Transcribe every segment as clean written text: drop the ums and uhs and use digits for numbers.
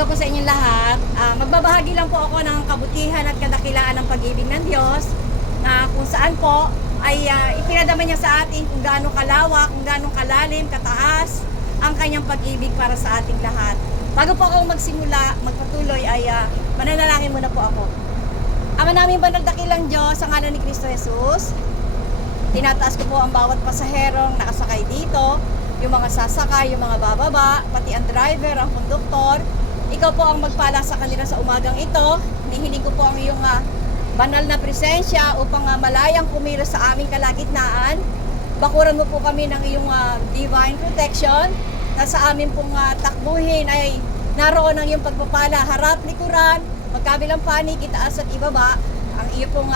umaga po sa inyong lahat. Magbabahagi lang po ako ng kabutihan at kadakilaan ng pag-ibig ng Diyos na kung saan po ay ipinadama niya sa atin kung gaano kalawak, kung gaano kalalim, kataas ang kanyang pag-ibig para sa ating lahat. Bago po ako magpatuloy ay mananalangin muna po ako. Ama namin banal dakilang Diyos, sa ngalan ni Kristo Jesus, tinataas ko po ang bawat pasaherong nakasakay dito, yung mga sasakay, yung mga bababa, pati ang driver, ang konduktor. Ikaw po ang magpala sa kanila sa umagang ito. Nihiling ko po ang iyong banal na presensya upang malayang kumilos sa aming kalagitnaan. Bakuran mo po kami ng iyong divine protection na sa amin pong takbuhin ay naroon ang iyong pagpapala, harap, likuran, magkabilang panig, itaas at ibaba. Ang iyong pong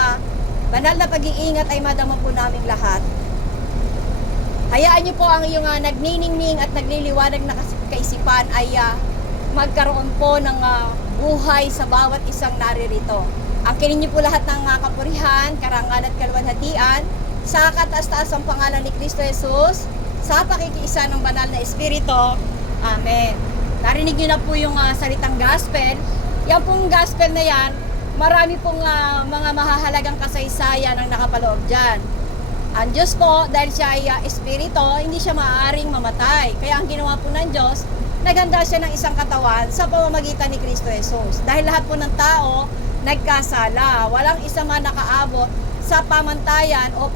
banal na pag-iingat ay madama po naming lahat. Hayaan niyo po ang iyong nagniningning at nagliliwanag na kaisipan ay magkaroon po ng buhay sa bawat isang naririto. Angkinin niyo po lahat ng kapurihan, karangalan at kaluwalhatian sa kataas-taas ang pangalan ni Kristo Jesus sa pakikiisa ng banal na Espiritu. Amen. Narinig niyo na po yung salitang gospel. Yan pong gospel na yan, marami pong mga mahahalagang kasaysayan ang nakapaloob dyan. Ang Diyos po, dahil siya ay Espiritu, hindi siya maaaring mamatay. Kaya ang ginawa po ng Diyos, naghanda siya ng isang katawan sa pamamagitan ni Kristo Jesus. Dahil lahat po ng tao nagkasala. Walang isa man nakaabot sa pamantayan o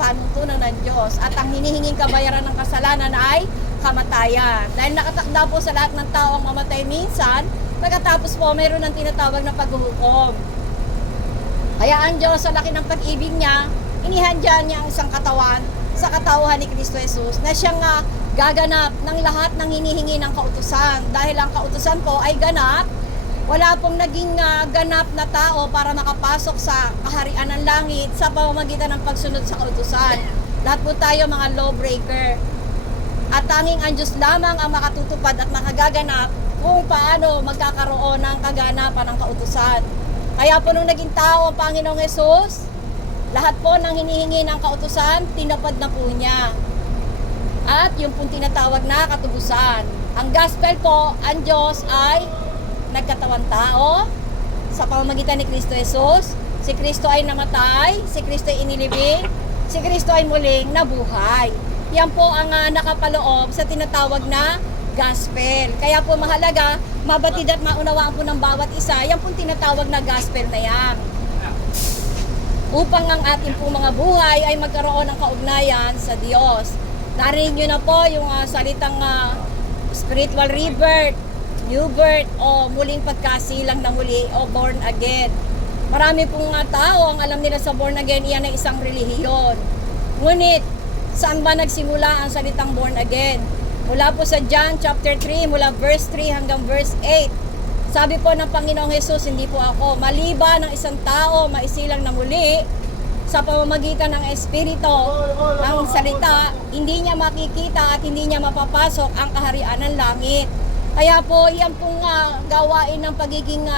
panuntunan ng Diyos. At ang hinihinging kabayaran ng kasalanan ay kamatayan. Dahil nakatakda po sa lahat ng tao ang mamatay minsan, pagkatapos po mayroon ng tinatawag na paghuhukom. Kaya ang Diyos sa laki ng pag-ibig niya, inihandyan niya ang isang katawan sa katauhan ni Kristo Jesus na siyang gaganap ng lahat ng hinihingi ng kautusan. Dahil ang kautusan po ay ganap, wala pong naging ganap na tao para makapasok sa kaharian ng langit sa pamamagitan ng pagsunod sa kautusan. Lahat po tayo mga lawbreaker. At tanging ang Diyos lamang ang makatutupad at makagaganap kung paano magkakaroon ng kaganapan ng kautusan. Kaya po nung naging tao ang Panginoong Jesus, lahat po ng hinihingi ng kautusan, tinapad na po niya. At yung pong tinatawag na katubusan. Ang gospel po, ang Diyos ay nagkatawan tao sa pamamagitan ni Kristo Jesus. Si Kristo ay namatay, si Kristo ay inilibing, si Kristo ay muling nabuhay. Yan po ang nakapaloob sa tinatawag na gospel. Kaya po mahalaga, mabatid at maunawaan po ng bawat isa, yan po tinatawag na gospel na yan. Upang ang ating po mga buhay ay magkaroon ng kaugnayan sa Diyos. Narinig nyo na po yung salitang spiritual rebirth, new birth, o muling pagkasilang na muli, o born again. Marami pong tao ang alam nila sa born again, iyan ay isang relihiyon. Ngunit, saan ba nagsimula ang salitang born again? Mula po sa John chapter 3, mula verse 3 hanggang verse 8. Sabi po ng Panginoong Jesus, hindi po ako, maliban ng isang tao maisilang na muli sa pamamagitan ng Espiritu ng salita, hindi niya makikita at hindi niya mapapasok ang kaharian ng langit. Kaya po, yan pong gawain ng pagiging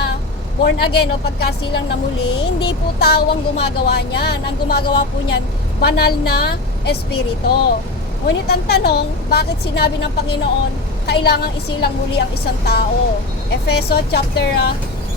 born again o pagkasilang na muli, hindi po tao ang gumagawa niyan. Ang gumagawa po niyan, banal na Espiritu. Ngunit ang tanong, bakit sinabi ng Panginoon, kailangang isilang muli ang isang tao? Efeso chapter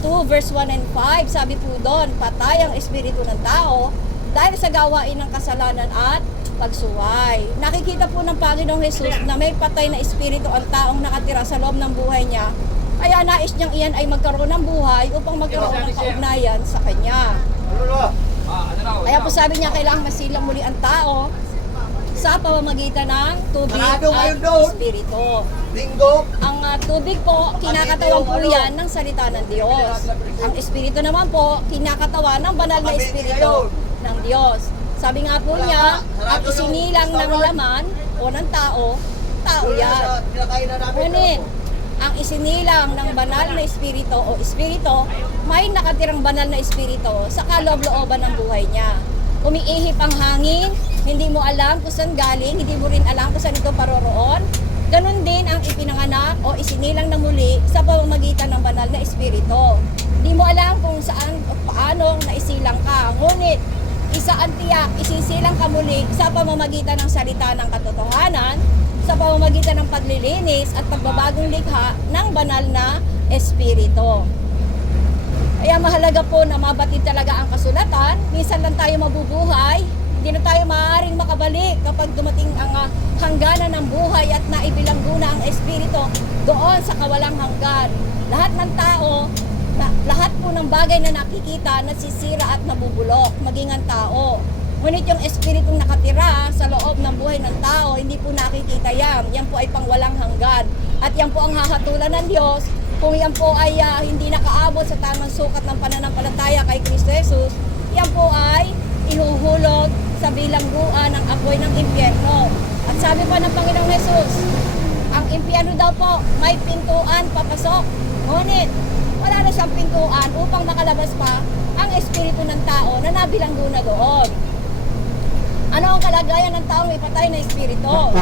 2 verse 1 and 5, sabi po doon, patay ang espiritu ng tao dahil sa gawain ng kasalanan at pagsuway. Nakikita po ng Panginoong Jesus na may patay na espiritu ang taong nakatira sa loob ng buhay niya. Kaya nais niyang iyan ay magkaroon ng buhay upang magkaroon ng kaugnayan sa Kanya. Kaya po sabi niya, kailangang masilang muli ang tao sa pamamagitan ng tubig at espiritu. Ang tubig po, kinakatawan po yan ng salita ng Diyos. Ang espiritu naman po, kinakatawan ng banal na espiritu ng Diyos. Sabi nga po niya, ang isinilang ng laman o ng tao, tao yan. Ngunit, ang isinilang ng banal na espiritu o espiritu, may nakatirang banal na espiritu sa kaloob-looban ng buhay niya. Umiihip ang hangin, hindi mo alam kung saan galing, hindi mo rin alam kung saan ito paroroon. Ganon din ang ipinanganak o isinilang na muli sa pamamagitan ng banal na espiritu. Hindi mo alam kung saan o paano naisilang ka. Ngunit, isa ang tiyak, isisilang ka muli sa pamamagitan ng salita ng katotohanan, sa pamamagitan pamamagitan ng paglilinis at pagbabagong likha ng banal na Espiritu. Kaya mahalaga po na mabatid talaga ang kasulatan. Minsan lang tayo mabubuhay, hindi na tayo maaaring makabalik kapag dumating ang hangganan ng buhay at naibilanggo na ang Espiritu doon sa kawalang hanggan. Lahat ng tao, lahat po ng bagay na nakikita, nasisira at nabubulok, maging ang tao. Ngunit yung Espiritong nakatira sa loob ng buhay ng tao, hindi po nakikita yan. Yan po ay pangwalang hanggan. At yan po ang hahatulan ng Diyos kung yan po ay hindi nakaabot sa tamang sukat ng pananampalataya kay Kristo Jesus. Yan po ay ihuhulog sa bilangguan ng apoy ng impyerno. At sabi po ng Panginoong Jesus, ang impyerno daw po may pintuan papasok. Ngunit wala na siyang pintuan upang makalabas pa ang espiritu ng tao na nabilanggo na doon. Ano ang kalagayan ng taong may patay na espiritu?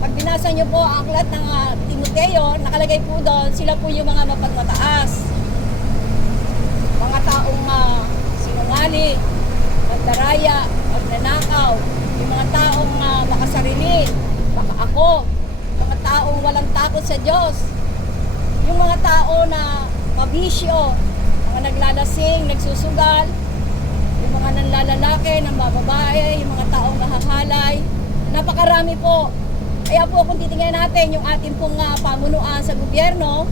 Pag binasa niyo po ang aklat ng Timoteo, nakalagay po doon, sila po yung mga mapagmataas. Mga taong sinungaling, magdaraya, magnanakaw, yung mga taong makasarili, makaako, mga taong walang takot sa Diyos, yung mga tao na mabisyo, mga naglalasing, nagsusugal, yung mga nanlalalaki, ng babae, yung mga taong nahahalay, napakarami po. Kaya po kung titingnan natin yung ating pong pamunuan sa gobyerno,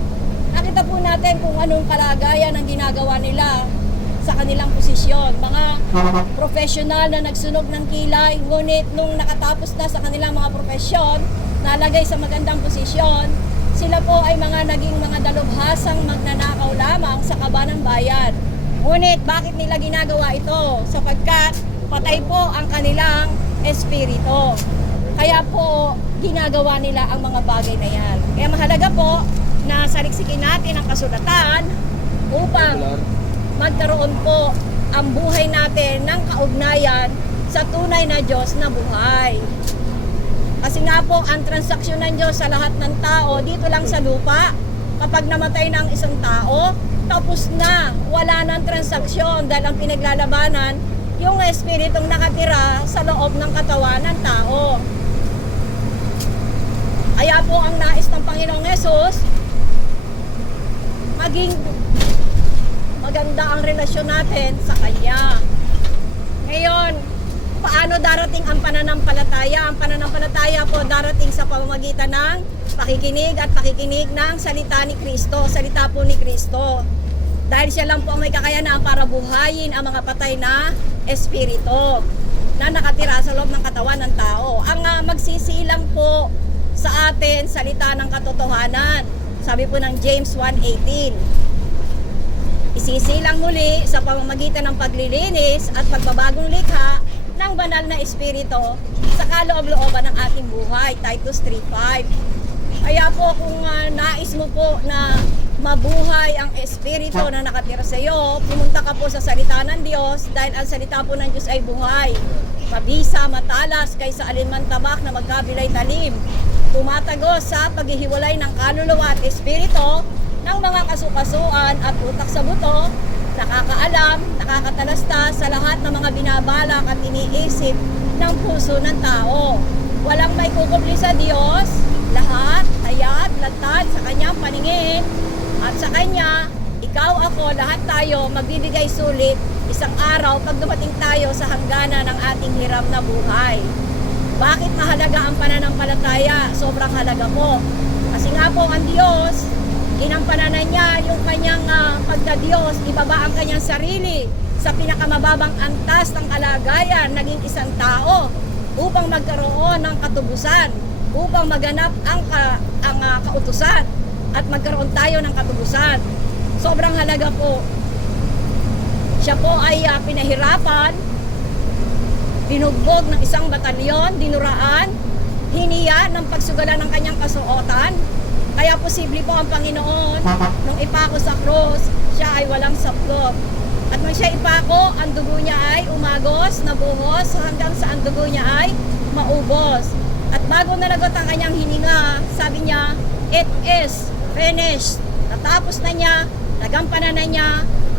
nakita po natin kung anong kalagayan ang ginagawa nila sa kanilang posisyon. Mga professional na nagsunog ng kilay, ngunit nung nakatapos na sa kanilang mga profesyon, nalagay sa magandang posisyon, sila po ay naging mga dalubhasang magnanakaw lamang sa kaba ng bayan. Ngunit bakit nila ginagawa ito? Sapagkat patay po ang kanilang espiritu. Kaya po ginagawa nila ang mga bagay na yan. Kaya mahalaga po na saliksikin natin ang kasulatan upang magkaroon po ang buhay natin ng kaugnayan sa tunay na Diyos na buhay. Kasi nga po, ang transaksyon ng Diyos sa lahat ng tao, dito lang sa lupa, kapag namatay na ang isang tao, tapos na, wala nang transaksyon dahil ang pinaglalabanan, yung espiritong nakatira sa loob ng katawan ng tao. Kaya po ang nais ng Panginoong Hesus, maging maganda ang relasyon natin sa Kanya. Ngayon, paano darating ang pananampalataya? Ang pananampalataya po darating sa pamamagitan ng pakikinig at pakikinig ng salita ni Kristo, salita po ni Kristo. Dahil siya lang po ang may kakayanan para buhayin ang mga patay na espiritu na nakatira sa loob ng katawan ng tao. Ang magsisilang po sa atin salita ng katotohanan. Sabi po ng James 1:18. Isisilang muli sa pamamagitan ng paglilinis at pagbabagong likha ng banal na espiritu sa kaloob-looban ng ating buhay. Titus 3:5. Kaya po kung nais mo po na mabuhay ang espiritu na nakatira sa iyo, pumunta ka po sa salita ng Diyos dahil ang salita po ng Diyos ay buhay. Mabisa, matalas kaysa alinman tabak na magkabilay talim. Tumatagos sa paghihiwalay ng kaluluwa at espiritu ng mga kasukasuan at utak sa buto, nakakaalam, nakakatalastas sa lahat ng mga binabalak at iniisip ng puso ng tao. Walang may kukubli sa Diyos, lahat, hayat, latad sa kanyang paningin, at sa kanya, ikaw, ako, lahat tayo magbibigay sulit isang araw pag dumating tayo sa hangganan ng ating hirap na buhay. Bakit mahalaga ang pananampalataya? Sobrang halaga po. Kasi nga po ang Diyos, ginampanan niya yung kanyang pagka-Diyos, ibaba ang kanyang sarili sa pinakamababang antas ng kalagayan, naging isang tao upang magkaroon ng katubusan, upang maganap ang kautusan at magkaroon tayo ng katubusan. Sobrang halaga po. Siya po ay pinahirapan, binugbog ng isang batalyon, dinuraan, hiniya ng pagsugalan ng kanyang kasuotan. Kaya posible po ang Panginoon, nung ipako sa cross, siya ay walang saplot. At nung siya ipako, ang dugo niya ay umagos, nabuhos, hanggang sa ang dugo niya ay maubos. At bago nalagot ang kanyang hininga, sabi niya, "It is finished." Natapos na niya, nagampanan na niya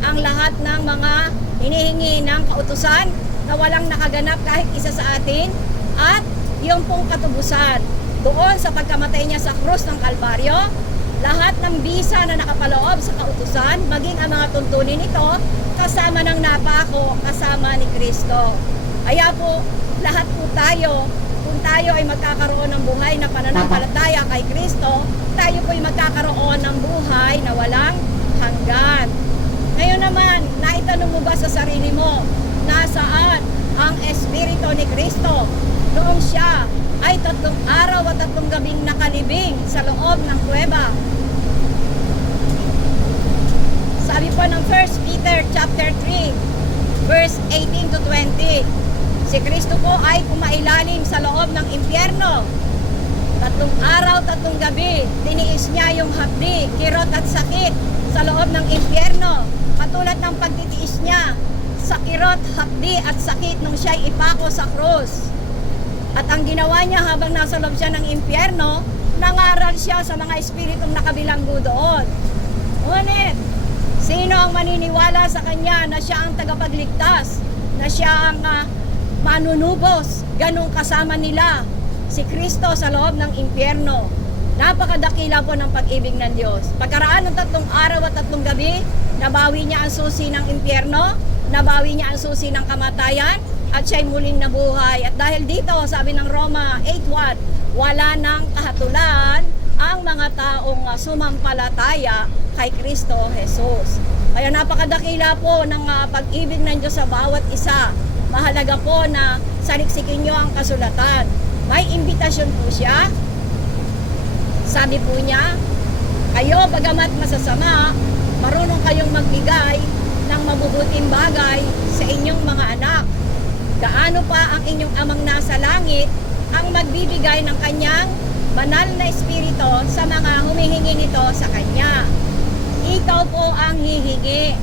ang lahat ng mga hinihingi ng kautusan na walang nakaganap kahit isa sa atin, at yung pong katubusan. doon sa pagkamatay niya sa krus ng Kalbaryo, lahat ng bisa na nakapaloob sa kautusan, maging ang mga tuntunin nito, kasama ng napako, kasama ni Kristo. Kaya po, lahat po tayo, kung tayo ay magkakaroon ng buhay na pananampalataya kay Kristo, tayo po ay magkakaroon ng buhay na walang hanggan. Ngayon naman, naitanong mo ba sa sarili mo, nasaan ang Espiritu ni Kristo noong siya ay 3 araw at 3 gabing nakalibing sa loob ng kuweba? Sabi po ng 1 Peter chapter 3, verse 18 to 20, si Kristo po ay kumailalim sa loob ng impyerno. 3 araw, 3 gabi, tiniis niya yung hapdi, kirot at sakit sa loob ng impyerno. Katulad ng pagtitiis niya sa kirot, hapdi at sakit nung siya'y ipako sa krus. At ang ginawa niya habang nasa loob siya ng impyerno, nangaral siya sa mga espiritong nakabilanggo doon. Ngunit, sino ang maniniwala sa kanya na siya ang tagapagligtas, na siya ang manunubos, ganong kasama nila si Kristo sa loob ng impyerno? Napakadakila po ng pag-ibig ng Diyos. Pagkaraan ng 3 araw at 3 gabi, nabawi niya ang susi ng impyerno, nabawi niya ang susi ng kamatayan, at siya'y muling nabuhay. At dahil dito, sabi ng Roma 8:1, wala nang kahatulan ang mga taong sumampalataya kay Kristo Jesus. Kaya napakadakila po ng pag-ibig ng Diyos sa bawat isa. Mahalaga po na saliksikin nyo ang kasulatan. May imbitasyon po siya. Sabi po niya, kayo bagamat masasama, marunong kayong magbigay ng mabubuting bagay sa inyong mga anak. Gaano pa ang inyong amang nasa langit ang magbibigay ng kanyang banal na espiritu sa mga humihingi nito sa kanya. Ikaw po ang hihingi.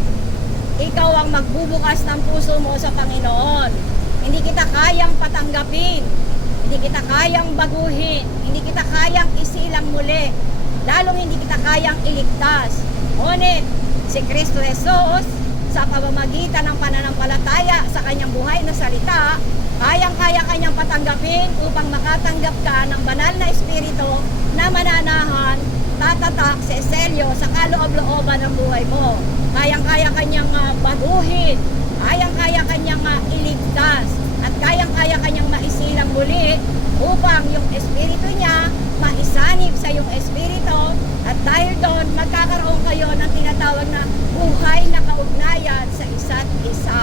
Ikaw ang magbubukas ng puso mo sa Panginoon. Hindi kita kayang patanggapin. Hindi kita kayang baguhin. Hindi kita kayang isilang muli. Lalong hindi kita kayang iligtas. Ngunit si Kristo Jesus, sa pamamagitan ng pananampalataya sa kanyang buhay na salita, kayang-kaya kanyang patanggapin upang makatanggap ka ng banal na espiritu na mananahan, tatatak sa eselyo sa kaloob-looban ng buhay mo. Kayang-kaya kanyang baguhin, kayang-kaya kanyang iligtas, at kayang-kaya kanyang maisilang muli upang yung espiritu niya maisanib sa yung espiritu, at dahil doon magkakaroon kayo ng tinatawag na buhay na kaugnayan sa isa't isa.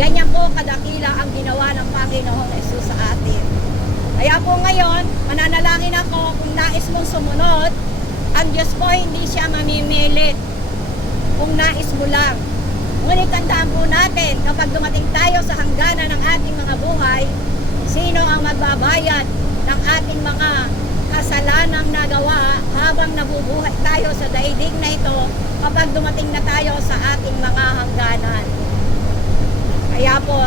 Ganyan po kadakila ang ginawa ng Panginoong Hesus sa atin. Kaya po ngayon, mananalangin ako kung nais mong sumunod, ang Diyos po hindi siya mamimilit kung nais mo lang. Ngunit tandaan po natin, kapag dumating tayo sa hangganan ng ating mga buhay, sino ang magbabayad ng ating mga kasalanang nagawa habang nabubuhay tayo sa daigdig na ito kapag dumating na tayo sa ating mga hangganan? Kaya po,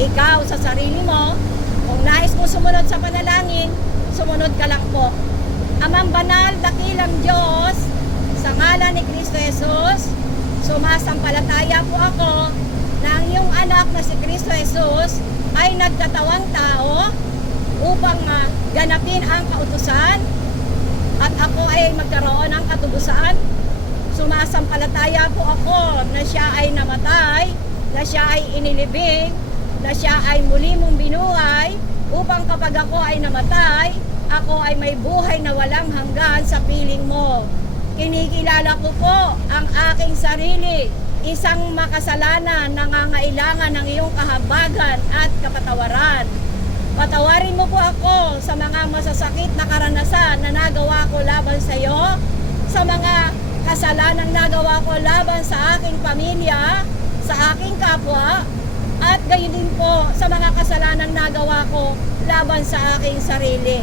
ikaw sa sarili mo, kung nais mo sumunod sa panalangin, sumunod ka lang po. Amang banal, dakilang Diyos, sa ngalan ni Kristo Jesus, sumasampalataya po ako na ang iyong anak na si Kristo Jesus ay nagkatawang tao upang ganapin ang kautusan, at ako ay magkaroon ng katubusan. Sumasampalataya po ako na siya ay namatay, na siya ay inilibing, na siya ay muli mong binuhay upang kapag ako ay namatay, ako ay may buhay na walang hanggan sa piling mo. Kinikilala ko po ang aking sarili, isang makasalanan, nangangailangan ng iyong kahabagan at kapatawaran. Patawarin mo po ako sa mga masasakit na karanasan na nagawa ko laban sa iyo, sa mga kasalanang nagawa ko laban sa aking pamilya, sa aking kapwa, at gayon din po sa mga kasalanang nagawa ko laban sa aking sarili.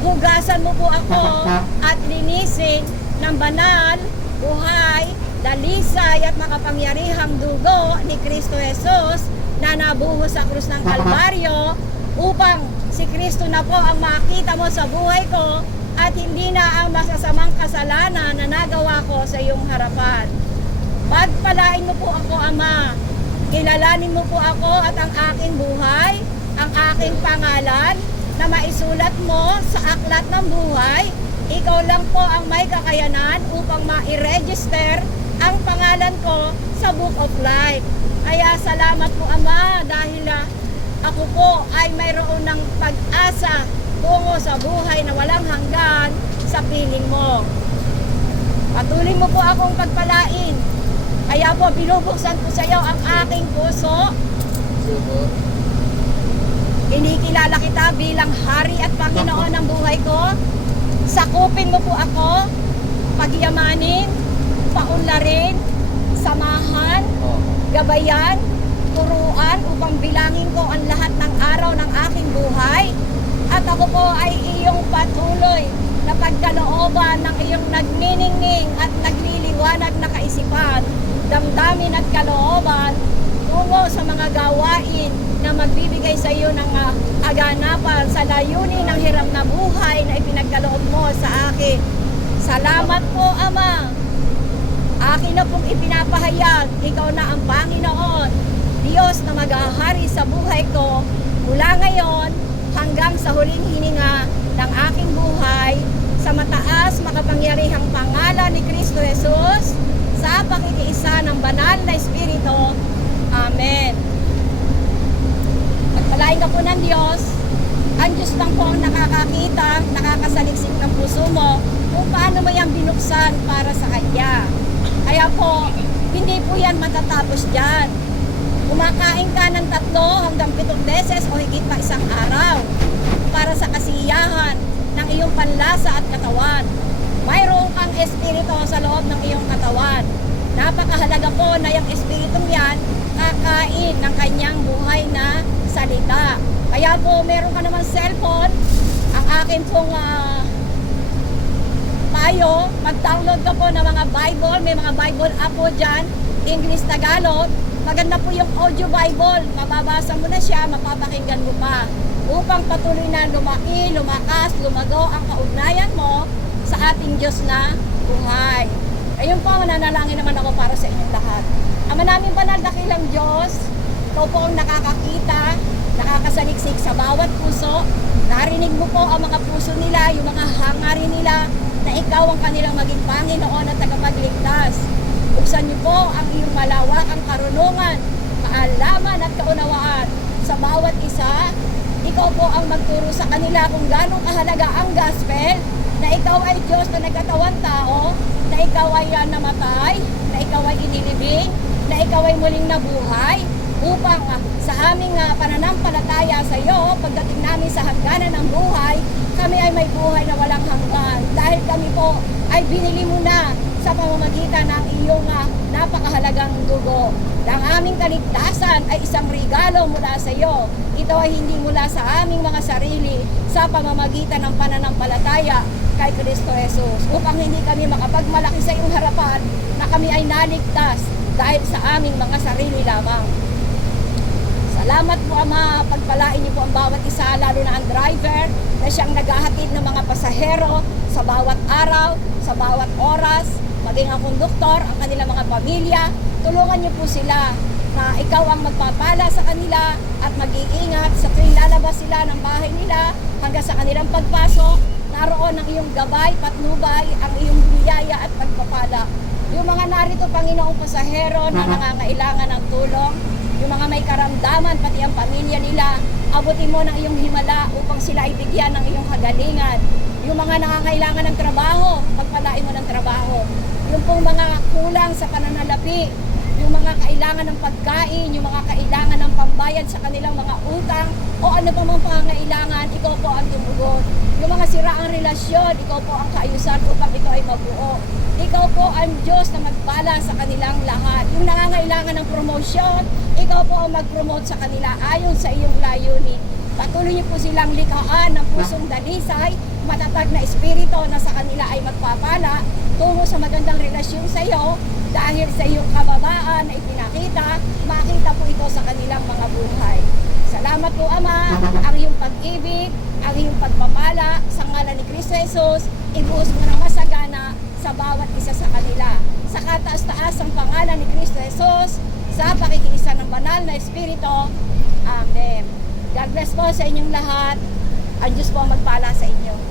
Hugasan mo po ako at linisin ng banal, buhay, dalisay at makapangyarihang dugo ni Kristo Jesus na nabuhos sa krus ng Kalbaryo, upang si Kristo na po ang makita mo sa buhay ko at hindi na ang masasamang kasalanan na nagawa ko sa iyong harapan. Pagpalain mo po ako, Ama. Kilalanin mo po ako at ang aking buhay, ang aking pangalan, na maisulat mo sa aklat ng buhay. Ikaw lang po ang may kakayanan upang ma-register ang pangalan ko sa Book of Life. Kaya salamat po Ama dahil ako po ay mayroon ng pag-asa tungo sa buhay na walang hanggan sa piling mo. Patuloy mo po akong pagpalain. Kaya po binubuksan ko sa iyo ang aking puso. Kinikilala kita bilang Hari at Panginoon ng buhay ko. Sakupin mo po ako, pagyamanin, paunlarin, samahan, gabayan, turuan upang bilangin ko ang lahat ng araw ng aking buhay. At ako po ay iyong patuloy na pagkalooban ng iyong nagniningning at nagliliwanag na kaisipan, damdamin at kalooban tungo sa mga gawain na magbibigay sa iyo ng aganapan sa layunin ng hiram na buhay na ipinagkaloob mo sa akin. Salamat po Ama. Akin na pong ipinapahayag, ikaw na ang Panginoon, Diyos na maghahari sa buhay ko mula ngayon hanggang sa huling hininga ng aking buhay sa mataas makapangyarihang pangalan ni Kristo Jesus sa pakikiisa ng banal na Espiritu. Amen. Pagpalain ka po ng Diyos. Ang Diyos lang po ang nakakakita, nakakasaliksik ng puso mo kung paano mo yan binuksan para sa Kanya. Kaya po, hindi po yan matatapos dyan. Kumakain ka ng 3 hanggang 7 beses o higit pa isang araw para sa kasiyahan ng iyong panlasa at katawan. Mayroon kang espiritu sa loob ng iyong katawan. Napakahalaga po na yung espiritong yan kakain ng kanyang buhay na salita. Kaya po meron ka naman cellphone, ang akin pong payo, mag-download ka po ng mga Bible, may mga Bible app po dyan, English, Tagalog. Maganda po yung audio Bible, mababasa mo na siya, mapapakinggan mo pa upang patuloy na lumaki, lumakas, lumago ang kaugnayan mo sa ating Diyos na buhay. Ayun po, mananalangin naman ako para sa inyong lahat. Ama namin banal, dakilang Diyos, ikaw po ang nakakakita, nakakasaliksik sa bawat puso. Narinig mo po ang mga puso nila, yung mga hangarin nila, na ikaw ang kanilang maging Panginoon at tagapagligtas. Buksan niyo po ang iyong malawakang karunungan, kaalaman at kaunawaan sa bawat isa. Ikaw po ang magturo sa kanila kung gano'ng kahalaga ang gospel, na ikaw ay Diyos na nagkatawang tao, na ikaw ay namatay, na ikaw ay inilibing, na ikaw ay muling nabuhay, upang sa aming pananampalataya sa iyo, pagdating namin sa hangganan ng buhay, kami ay may buhay na walang hanggan. Dahil kami po ay binili mo na sa pamamagitan ng iyong napakahalagang dugo. Ang aming kaligtasan ay isang regalo mula sa iyo. Ito ay hindi mula sa aming mga sarili sa pamamagitan ng pananampalataya kay Kristo Jesus. Upang hindi kami makapagmalaki sa iyong harapan na kami ay naligtas dahil sa aming mga sarili lamang. Salamat po Ama, pagpalain niyo po ang bawat isa, lalo na ang driver na siyang naghahatid ng mga pasahero sa bawat araw, sa bawat oras, maging ang konduktor, ang kanilang mga pamilya. Tulungan niyo po sila na ikaw ang magpapala sa kanila at mag-iingat sa tuwing lalabas sila ng bahay nila hanggang sa kanilang pagpasok. Naroon ang iyong gabay, patnubay, ang iyong biyaya at pagpapala. Yung mga narito, Panginoong pasahero na nangangailangan ng tulong, yung mga may karamdaman, pati ang pamilya nila, abutin mo ng iyong himala upang sila ay bigyan ng iyong kagalingan. Yung mga nangangailangan ng trabaho, pagpalain mo ng trabaho. Yung pong mga kulang sa pananalapi, yung mga kailangan ng pagkain, yung mga kailangan ng pambayad sa kanilang mga utang, o ano pa mang pangangailangan, ikaw po ang tumugon. Yung mga siraang relasyon, ikaw po ang kaayusan upang ito ay mabuo. Ikaw po ang Diyos na magpala sa kanilang lahat. Yung nangangailangan ng promosyon, ikaw po ang mag-promote sa kanila ayon sa iyong layunin. Patuloy niyo po silang likhaan ng pusong dalisay, matatag na espiritu na sa kanila ay magpapala tungo sa magandang relasyon sa iyo dahil sa iyong kababaan na ipinakita, makita po ito sa kanilang mga buhay. Salamat po Ama, ang iyong pag-ibig, ang iyong pagpapala sa ngalan ni Kristo Jesus, ibuhos mo ng masagana sa bawat isa sa kanila. Sa kataas-taas ang pangalan ni Kristo Jesus, sa pakikiisa ng banal na Espiritu. Amen. God bless po sa inyong lahat. Ang Diyos po ang magpala sa inyo.